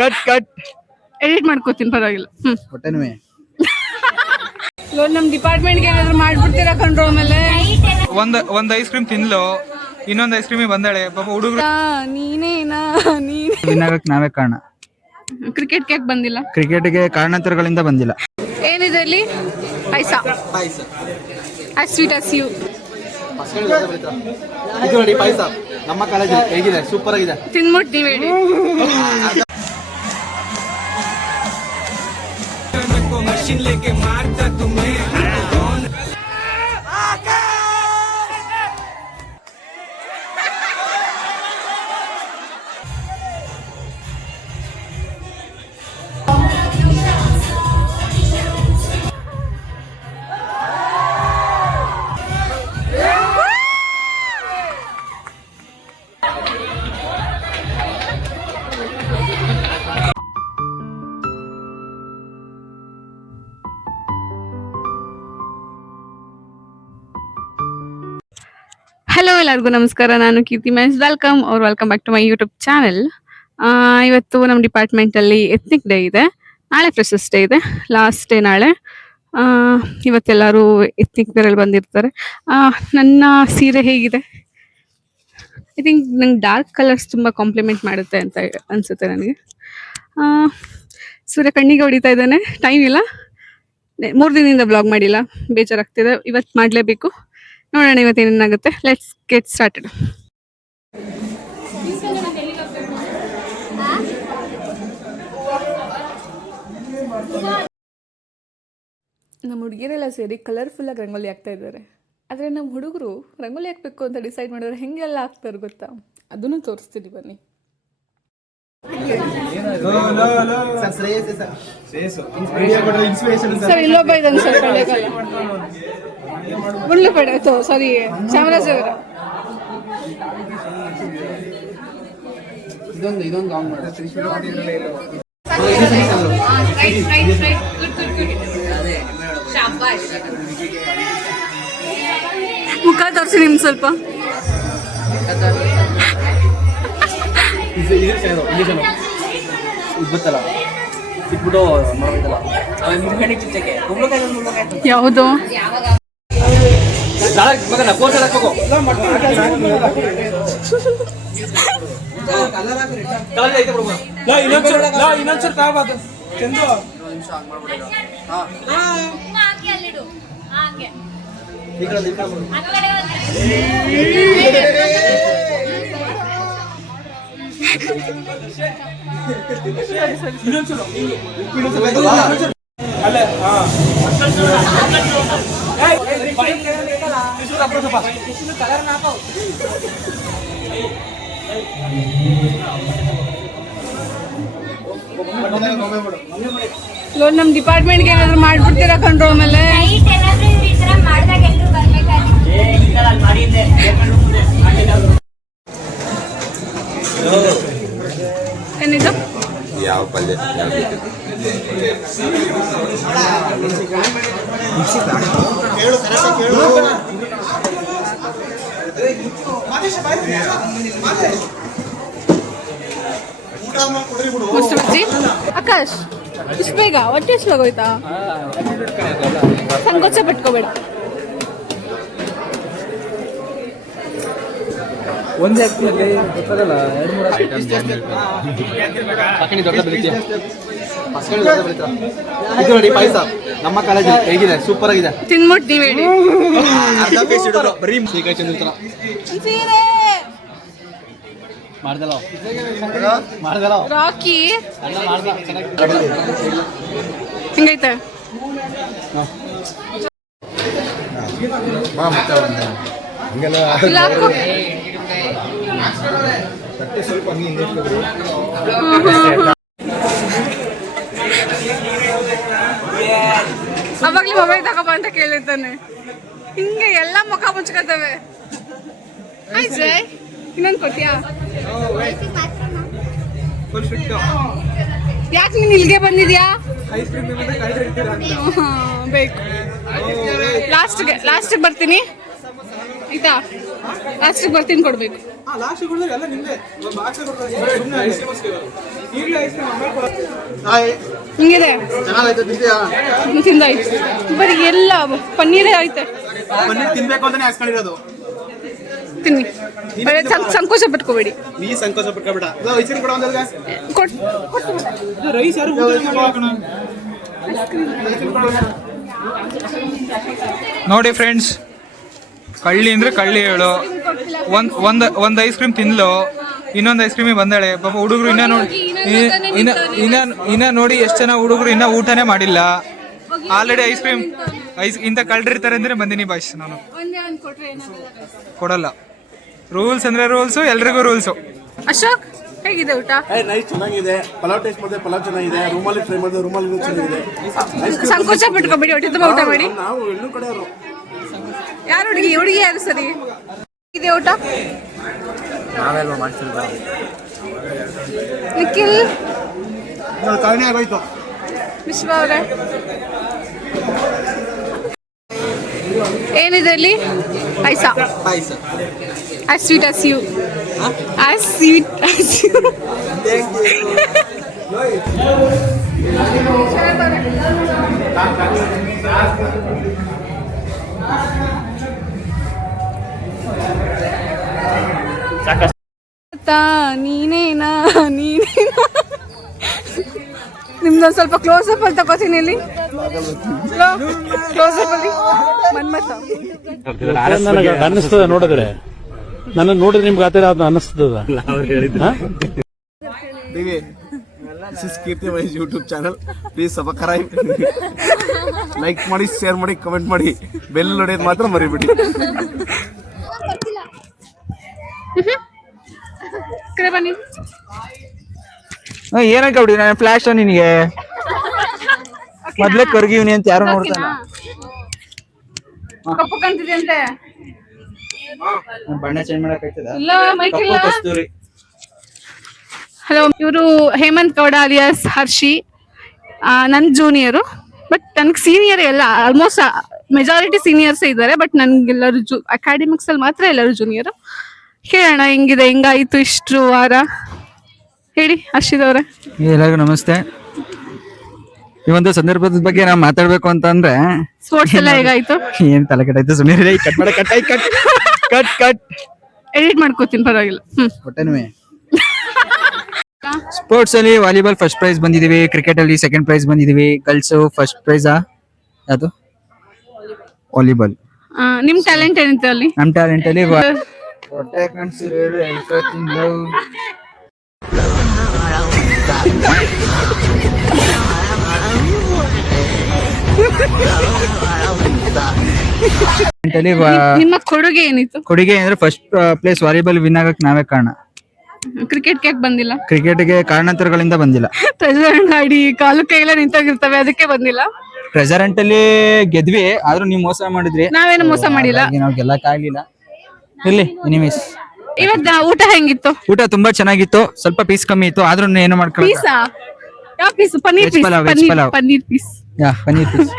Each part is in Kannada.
ಕಟ್ ಕಟ್ ಎಡಿಟ್ ಮಾಡ್ಕೋತೀನಿ, ಪರವಾಗಿಲ್ಲ. ಹೊಟ್ಟೆನುವೆ ನಮ್ ಡಿಪಾರ್ಟ್ಮೆಂಟ್ಗೆ ಏನಾದ್ರು ಮಾಡ್ಬಿಡ್ತೀರಾ ಕಂಡ್ರು. ಆಮೇಲೆ ಒಂದ್ ಐಸ್ ಕ್ರೀಮ್ ತಿನ್ಲು, ಇನ್ನೊಂದ್ ಐಸ್ ಕ್ರೀಮ್ ಬಂದಾಳೆ ಪಾಪ ಹುಡುಗರು. ನೀನೇನಾ ನಾವೇ ಕಾರಣ. ಕ್ರಿಕೆಟ್ ಯಾಕೆ ಬಂದಿಲ್ಲ? ಕ್ರಿಕೆಟ್ಗೆ ಕಾರಣಾಂತರಗಳಿಂದ ಬಂದಿಲ್ಲ. ಏನಿದೆ ಅಲ್ಲಿ? ಪಾಯಸ. as sweet as you. ಇದು ನೋಡಿ ಪಾಯಸ, ನಮ್ಮ ಕಾಲೇಜ್ ಹೇಗಿದೆ? ಸೂಪರ್ ಆಗಿದೆ. ತಿನ್ಬಿಟ್ಟು ನೀವ್ ಹೇಳಿ. ಹಲೋ, ಎಲ್ಲರಿಗೂ ನಮಸ್ಕಾರ. ನಾನು ಕೀರ್ತಿ ಮ್ಯಾನ್ಸ್. Welcome back to my YouTube channel. ಇವತ್ತು ನಮ್ಮ ಡಿಪಾರ್ಟ್ಮೆಂಟಲ್ಲಿ ಎತ್ನಿಕ್ ಡೇ ಇದೆ, ನಾಳೆ ಫ್ರೆಶರ್ಸ್ ಡೇ ಇದೆ, ಲಾಸ್ಟ್ ಡೇ ನಾಳೆ. ಇವತ್ತೆಲ್ಲರೂ ಎತ್ನಿಕ್ ವೇರಲ್ಲಿ ಬಂದಿರ್ತಾರೆ. ನನ್ನ ಸೀರೆ ಹೇಗಿದೆ? ಐ ಥಿಂಕ್ ನಂಗೆ ಡಾರ್ಕ್ ಕಲರ್ಸ್ ತುಂಬ ಕಾಂಪ್ಲಿಮೆಂಟ್ ಮಾಡುತ್ತೆ ಅಂತ ಅನಿಸುತ್ತೆ ನನಗೆ. ಸೂರ್ಯ ಕಣ್ಣಿಗೆ ಹೊಡಿತಾ ಇದ್ದಾನೆ, ಟೈಮ್ ಇಲ್ಲ. 3 ದಿನದಿಂದ ಬ್ಲಾಗ್ ಮಾಡಿಲ್ಲ, ಬೇಜಾರಾಗ್ತಿದೆ. ಇವತ್ತು ಮಾಡಲೇಬೇಕು. ನೋಡೋಣ ಇವತ್ತೇನಾಗುತ್ತೆ. Let's get started. ನಮ್ಮ ಹುಡುಗಿರೆಲ್ಲ ಸೇರಿ ಕಲರ್ಫುಲ್ಲಾಗಿ ರಂಗೋಲಿ ಹಾಕ್ತಾ ಇದ್ದಾರೆ. ಆದರೆ ನಮ್ಮ ಹುಡುಗರು ರಂಗೋಲಿ ಹಾಕಬೇಕು ಅಂತ ಡಿಸೈಡ್ ಮಾಡಿದ್ರೆ ಹೆಂಗೆಲ್ಲ ಹಾಕ್ತಾರೆ ಗೊತ್ತಾ? ಅದನ್ನು ತೋರಿಸ್ತೀನಿ ಬನ್ನಿ. ಸರ್ ಇಲ್ಲೊಬ್ಬ ಇದ್ದಾನೆ ಸರ್, ಕೊಳ್ಳೇಗಾಲ ಮುಳ್ಳುಪೇಡ. ಸಾರಿ, ಚಾಮರಾಜನಗರ. ಮುಖ ತೋರಿಸಿ ನಿಮ್ ಸ್ವಲ್ಪ. ಯಾವುದು? ನಮ್ ಡಿಪಾರ್ಟ್ಮೆಂಟ್ಗೆ ಏನಾದ್ರು ಮಾಡ್ಬಿಡ್ತೀರಾ ಕಂಡ್ರು. ಆಮೇಲೆ ಏನಿದು? ಯಾವ ಪಲ್ಯ? ಆಕಾಶ್, ಇಷ್ಟು ಬೇಗ ಹೊಟ್ಟೆ ಎಷ್ಟು ಹೋಗೋಯ್ತಾ? ಸಂಕೋಚ ಪಟ್ಕೋಬೇಡ. ಒಂದೇ ಇದು ನೋಡಿ ಪಾಯಸ, ನಮ್ಮ ಕಾಲೇಜ್ ಹೇಗಿದೆ? ಸೂಪರ್ ಆಗಿದೆ. ತಿನ್ಬಿಟ್ಟು ನೀವ್ ಹೇಳಿ. ರಾಕಿ ಹೆಂಗೈತೆ? ಅವಾಗ್ಲೇ ಮೊಬೈಲ್ ತಗೋಬ ಅಂತ ಕೇಳಿರ್ತಾನೆ. ಹಿಂಗೆ ಎಲ್ಲ ಮುಖ ಮುಚ್ಕೋತವೆ. ಇನ್ನೊಂದು ಕೊಡ್ತೀಯಾ? ಯಾಕೆ ನೀನ್ ಇಲ್ಲಿಗೆ ಬಂದಿದ್ಯಾ? ಬೇಕು. ಲಾಸ್ಟ್ಗೆ ಬರ್ತೀನಿ ಆಯ್ತಾ? ಲಾಸ್ಟಿಗೆ ಬರ್ತೀನಿ, ಕೊಡ್ಬೇಕು. ಲಾಸ್ಟ್ ಕುಡಿದ್ರೆ ಎಲ್ಲ ನಿಮ್ದೆ ಬಾಕ್ಸ್ ಈಗಲೇ ಐಸ್ ಕ್ರೀಮ್ ಹಿಂಗಿದೆ ಚೆನ್ನಾಗೈತೆ ತಿಂತೀಯಾ? ತಿಂದಾಯ್ತು ಬರೀ ಎಲ್ಲ ಪನ್ನೀರೇ ಐತೆ. ಪನ್ನೀರ್ ತಿನ್ಬೇಕು ಅಂತಾನೆ ಹಾಕ್ಸ್ಕೊಂಡಿರೋದು. ತಿನ್ನಿ ಸಂಕೋಚ ಪಟ್ಕೋಬೇಡಿ. ನೀ ಸಂಕೋಚ ಪಟ್ಕೋಬೇಡ. ಐಸ್ ಕ್ರೀಮ್ ಕೊಡ ಒಂದಲ್ಗ ರೈಸ್ ಯಾರು ನೋಡಿ ಫ್ರೆಂಡ್ಸ್, ಕಳ್ಳಿ ಅಂದ್ರೆ ಕಳ್ಳಿ ಹೇಳು. ಒಂದ್ ಐಸ್ ಕ್ರೀಮ್ ತಿನ್ಲು, ಇನ್ನೊಂದು ಐಸ್ ಕ್ರೀಮಿಗೆ ಬಂದಾಳೆ. ಪಾಪ ಹುಡುಗರು ಇನ್ನ ನೋಡಿ ಎಷ್ಟು ಜನ ಹುಡುಗರು ಇನ್ನ ಊಟನೇ ಮಾಡಿಲ್ಲ. ಆಲ್ರೆಡಿ ಐಸ್ ಕ್ರೀಮ್ ಇಂಥ ಕಳ್ಳಿರ್ತಾರೆ ಅಂದ್ರೆ ಬಂದಿನಿ ಬಾಯ್ಸ್. ನಾನು ಕೊಡಲ್ಲ. ರೂಲ್ಸ್ ಅಂದ್ರೆ ರೂಲ್ಸ್, ಎಲ್ರಿಗೂ ರೂಲ್ಸು. ಅಶೋಕ್ ಹೇಗಿದೆ ಊಟ? ನೈಸ್, ಚೆನ್ನಾಗಿದೆ. ಪಲಾವ್ ಟೇಸ್ಟ್ ಮಾಡಿದೆ, ಪಲಾವ್ ಚೆನ್ನಾಗಿದೆ. ರೂಮಲ್ಲಿ ಟ್ರೈ ಮಾಡಿದೆ, ರೂಮಲ್ಲಿ ಚೆನ್ನಾಗಿದೆ. ಸಂಕೋಚ ಪಟ್ಕೋಬೇಡಿ, ಹೊಟ್ಟೆ ತುಂಬ ಊಟ ಮಾಡಿ. ನಾವು ಹೆಣ್ಣು ಕಡೆಯವರು. ಯಾರು ಹುಡುಗಿ ಯಾರು ಸರಿ ಇದೆ ಊಟ? ನಾವೆಲ್ಲ ಮಾಡ್ತಿಲ್ಲ. ನಿಖಿಲ್, ಕಡಿಮೆ ಆಗೋಯ್ತು. ವಿಶ್ವ ಅವರೇ ಏನಿದೆ ಇಲ್ಲಿ? ಪಾಯಸ. As sweet as you. As sweet as you. ನೀನೇನಾ ನಿಮ್ದೊಂದು ಸ್ವಲ್ಪ ಕ್ಲೋಸ್ ಅಪ್ ಅಲ್ಲಿ ತಗೋತೀನಿ. ಇಲ್ಲಿ ಕ್ಲೋಸ್ ಅಪ್ ಅಲ್ಲಿ ಮನ್ಮಥ ನನಗೆ ಅನ್ನಿಸ್ತದ ನೋಡಿದ್ರೆ, ನನ್ನ ನೋಡಿದ್ರೆ ನಿಮ್ಗೆ ಆತರ ಅದು ಅನ್ನಿಸ್ತದ. This is Kirti Mahesh YouTube channel. Please subscribe, like ಮಾಡಿ, ಶೇರ್ ಮಾಡಿ, ಕಮೆಂಟ್ ಮಾಡಿ, ಬೆಲ್ ಹೊಡೆಯೋದು ಮಾತ್ರ ಮರಿಬೇಡಿ. ಬನ್ನಿ. ಏನಕ್ಕೆ ಬಿಡಿ, ನಾನು ಫ್ಲಾಶ್ ನಿನಗೆ ಮೊದ್ಲೇ ಕರ್ಗಿವ್ನಿ ಅಂತ ಯಾರು ನೋಡ್ತಾನ. ಕಪ್ಪು ಕಾಣ್ತಿದ್ಯಂತೆ. ಬಣ್ಣ ಚೇಂಜ್ ಮಾಡಕ್ಕಾಗ್ತದ? ಹಲೋ, ಇವರು ಹೇಮಂತ್ ಗೌಡ ಅಲಿಯಾಸ್ ಹರ್ಷಿ, ನನ್ನ ಜೂನಿಯರು. ಬಟ್ ನನಗೆ ಸೀನಿಯರ್ ಎಲ್ಲ ಆಲ್ಮೋಸ್ಟ್ ಮೆಜಾರಿಟಿ ಸೀನಿಯರ್ಸೇ ಇದ್ದಾರೆ. ಬಟ್ ನನ್ಗೆಲ್ಲರೂ ಅಕಾಡೆಮಿಕ್ಸ್ ಅಲ್ಲಿ ಮಾತ್ರ ಎಲ್ಲರೂ ಜೂನಿಯರು. ಕೇಳೋಣ ಹೆಂಗಿದೆ, ಹೆಂಗಾಯ್ತು ಇಷ್ಟು ವಾರ ಹೇಳಿ ಹರ್ಷಿತ್ ಅವರೇ. ಎಲ್ಲರಿಗೂ ನಮಸ್ತೆ. ಈ ಒಂದು ಸಂದರ್ಭದ ಬಗ್ಗೆ ನಾವು ಮಾತಾಡ್ಬೇಕು ಅಂತಂದ್ರೆ, ಸ್ಪೋರ್ಟ್ಸ್ ಎಲ್ಲ ಹೇಗಾಯ್ತು? ಏನ್ ತಲೆ ಕೆಟ್ಟಾಯ್ತು, ಸುಮ್ಮನೆ ಕಟ್ ಮಾಡ ಕಟ್ ಎಡಿಟ್ ಮಾಡ್ಕೋತೀನಿ, ಪರವಾಗಿಲ್ಲ. ಹೊಟ್ಟೆನುವೆ. ಸ್ಪೋರ್ಟ್ಸ್ ಅಲ್ಲಿ ವಾಲಿಬಾಲ್ ಫಸ್ಟ್ ಪ್ರೈಸ್ ಬಂದಿದೀವಿ, ಕ್ರಿಕೆಟ್ ಅಲ್ಲಿ ಸೆಕೆಂಡ್ ಪ್ರೈಸ್ ಬಂದಿದೀವಿ. ಗರ್ಲ್ಸ್ ಫಸ್ಟ್ ಪ್ರೈಸ್ ಅದು ವಾಲಿಬಾಲ್. ನಿಮ್ ಟ್ಯಾಲೆಂಟ್ ಏನಿತ್ತು ಅಲ್ಲಿ? ನಮ್ ಟ್ಯಾಲೆಂಟ್ ಅಲ್ಲಿ ನಿಮ್ಮ ಕೊಡುಗೆ ಏನಿತ್ತು? ಕೊಡುಗೆ ಅಂದ್ರೆ ಫಸ್ಟ್ ಪ್ಲೇಸ್ ವಾಲಿಬಾಲ್ ವಿನ್ ಆಗಕ್ ನಾವೇ ಕಾರಣ. ಕ್ರಿಕೆಟ್ಗೆ ಯಾಕೆ ಬಂದಿಲ್ಲ? ಕ್ರಿಕೆಟ್ಗೆ ಕಾರಣಾಂತರಗಳಿಂದ ಬಂದಿಲ್ಲ. ಪ್ರೆಸಿಡೆಂಟ್ ಗಾಡಿ ಕಾಲು ಕೈಯೆಲ್ಲ ನಿಂತೋಗಿರ್ತವೆ, ಅದಕ್ಕೆ ಬಂದಿಲ್ಲ. ಪ್ರೆಸರೆಂಟ್ ಅಲ್ಲಿ ಗೆದ್ವಿ, ಆದ್ರೂ ನೀವು ಮೋಸ ಮಾಡಿದ್ರಿ. ನಾವೇನು ಮೋಸ ಮಾಡಿಲ್ಲ, ನಾವು ಗೆಲ್ಲಕ್ ಆಗ್ಲಿಲ್ಲ. ಇರ್ಲಿ, ಎನಿವೇಸ್. ಇವತ್ತ ಊಟ ಹೆಂಗಿತ್ತು? ಊಟ ತುಂಬಾ ಚೆನ್ನಾಗಿತ್ತು, ಸ್ವಲ್ಪ ಪೀಸ್ ಕಮ್ಮಿ ಇತ್ತು, ಆದ್ರೂ ಏನು ಮಾಡ್ಕೊಳ್ಳಿ. ಪೀಸಾ? ಯಾವ piece? Paneer Veg piece. Pulao, veg pulao. Paneer piece. Paneer piece.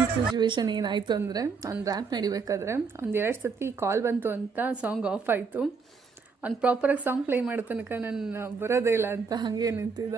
ಈ ಸಿಚುವೇಶನ್ ಏನಾಯಿತು ಅಂದರೆ ಒಂದು ರ್ಯಾಪ್ ನಡಿಬೇಕಾದ್ರೆ ಒಂದೆರಡು ಸತಿ ಕಾಲ್ ಬಂತು ಅಂತ ಸಾಂಗ್ ಆಫ್ ಆಯಿತು. ಒಂದು ಪ್ರಾಪರಾಗಿ ಸಾಂಗ್ ಪ್ಲೇ ಮಾಡೋ ತನಕ ನಾನು ಬರೋದೇ ಇಲ್ಲ ಅಂತ ಹಾಗೆ ನಿಂತಿದ್ದ.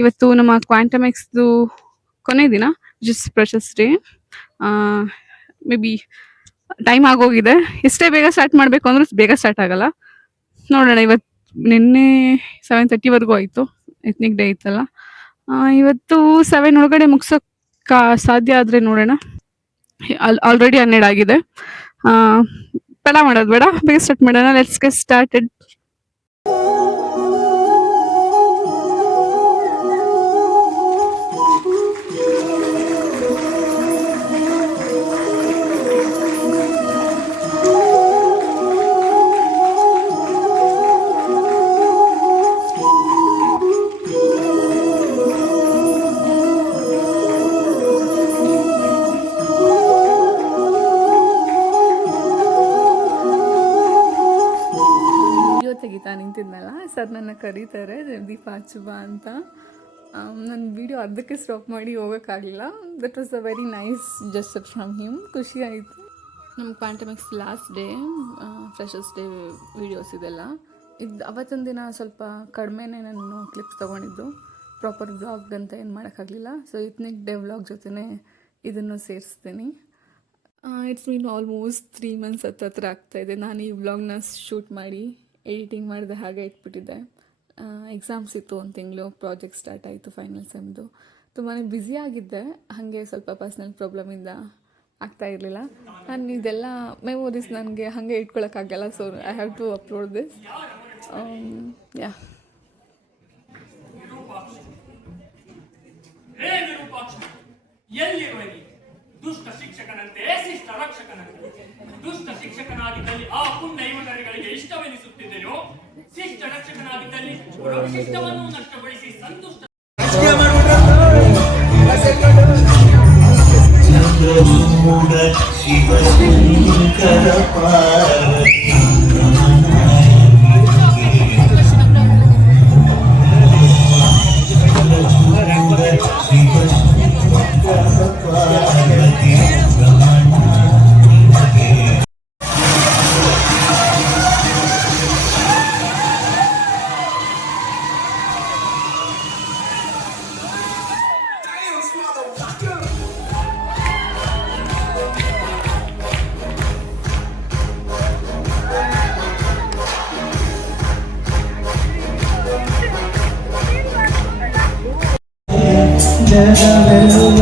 ಇವತ್ತು ನಮ್ಮ ಕ್ವಾಂಟಮ್ ಎಕ್ಸ್ದು ಕೊನೆ ದಿನ, just freshers day. May be time ಆಗೋಗಿದೆ. ಎಷ್ಟೇ ಬೇಗ ಸ್ಟಾರ್ಟ್ ಮಾಡಬೇಕು ಅಂದ್ರೂ ಬೇಗ ಸ್ಟಾರ್ಟ್ ಆಗಲ್ಲ. ನೋಡೋಣ, ಇವತ್ತು ನಿನ್ನೆ 7:30ವರೆಗೂ ಆಯಿತು, ಎತ್ನಿಕ್ ಡೇ ಇತ್ತಲ್ಲ. ಇವತ್ತು 7 ಒಳಗಡೆ ಮುಗ್ಸೋಕ್ಕೆ ಸಾಧ್ಯ ಆದರೆ ನೋಡೋಣ. ಆಲ್ರೆಡಿ 12 ಆಗಿದೆ. ತಡ ಮಾಡೋದು ಬೇಡ, ಬೇಗ ಸ್ಟಾರ್ಟ್ ಮಾಡೋಣ. Let's get started. ತೆಗಿತಾ ನಿಂತಿದ್ನಲ್ಲ, ಸರ್ ನನ್ನ ಕರೀತಾರೆ ದೀಪ ಹಚ್ಚುಬಾ ಅಂತ. ನನ್ನ ವಿಡಿಯೋ ಅರ್ಧಕ್ಕೆ ಸ್ಟಾಪ್ ಮಾಡಿ ಹೋಗೋಕ್ಕಾಗಲಿಲ್ಲ. That was a very nice gesture from him. ಖುಷಿ ಆಯಿತು. ನಮ್ಮ quantum X last day, freshers day videos ಇದೆಲ್ಲ ಅವತ್ತೊಂದು ದಿನ ಸ್ವಲ್ಪ ಕಡಿಮೆನೇ ನಾನು ಕ್ಲಿಪ್ಸ್ ತೊಗೊಂಡಿದ್ದು. ಪ್ರಾಪರ್ ವ್ಲಾಗ್ ಅಂತ ಏನು ಮಾಡೋಕ್ಕಾಗಲಿಲ್ಲ. ಸೊ ಎತ್ನಿಕ್ ಡೇ ವ್ಲಾಗ್ ಜೊತೆನೇ ಇದನ್ನು ಸೇರಿಸ್ತೀನಿ. ಇಟ್ಸ್ ಮೀನ್ ಆಲ್ಮೋಸ್ಟ್ 3 months ಹತ್ರ ಆಗ್ತಾಯಿದೆ ನಾನು ಈ ವ್ಲಾಗ್ನ ಶೂಟ್ ಮಾಡಿ ಎಡಿಟಿಂಗ್ ಮಾಡಿದೆ, ಹಾಗೆ ಇಟ್ಬಿಟ್ಟಿದ್ದೆ. ಎಕ್ಸಾಮ್ಸ್ ಇತ್ತು, 1 ತಿಂಗಳು, ಪ್ರಾಜೆಕ್ಟ್ ಸ್ಟಾರ್ಟ್ ಆಯಿತು, ಫೈನಲ್ ಸೆಮ್ದು. ತುಂಬಾ ಬ್ಯುಸಿ ಆಗಿದ್ದೆ. ಹಾಗೆ ಸ್ವಲ್ಪ ಪರ್ಸ್ನಲ್ ಪ್ರಾಬ್ಲಮಿಂದ ಆಗ್ತಾ ಇರಲಿಲ್ಲ. ನಾನು ಇದೆಲ್ಲ ಮೆಮೊರೀಸ್ ನನಗೆ ಹಾಗೆ ಇಟ್ಕೊಳ್ಳೋಕ್ಕಾಗಲ್ಲ. So I have to upload this. Yeah ದುಷ್ಟ ಶಿಕ್ಷಕನಂತೆ ಶಿಷ್ಟ ರಕ್ಷಕನಂತೆ. ದುಷ್ಟ ಶಿಕ್ಷಕನಾಗಿದ್ದಲ್ಲಿ ಆ ಪುಣ್ಯೈವನರಿಗೆ ಇಷ್ಟವೆನಿಸುತ್ತಿದ್ದೆಯೋ, ಶಿಷ್ಟ ರಕ್ಷಕನಾಗಿದ್ದಲ್ಲಿ ಶಿಷ್ಟವನ್ನು ನಷ್ಟಗೊಳಿಸಿ ಸಂತುಷ್ಟ. ಜಗವೆಲ್ಲ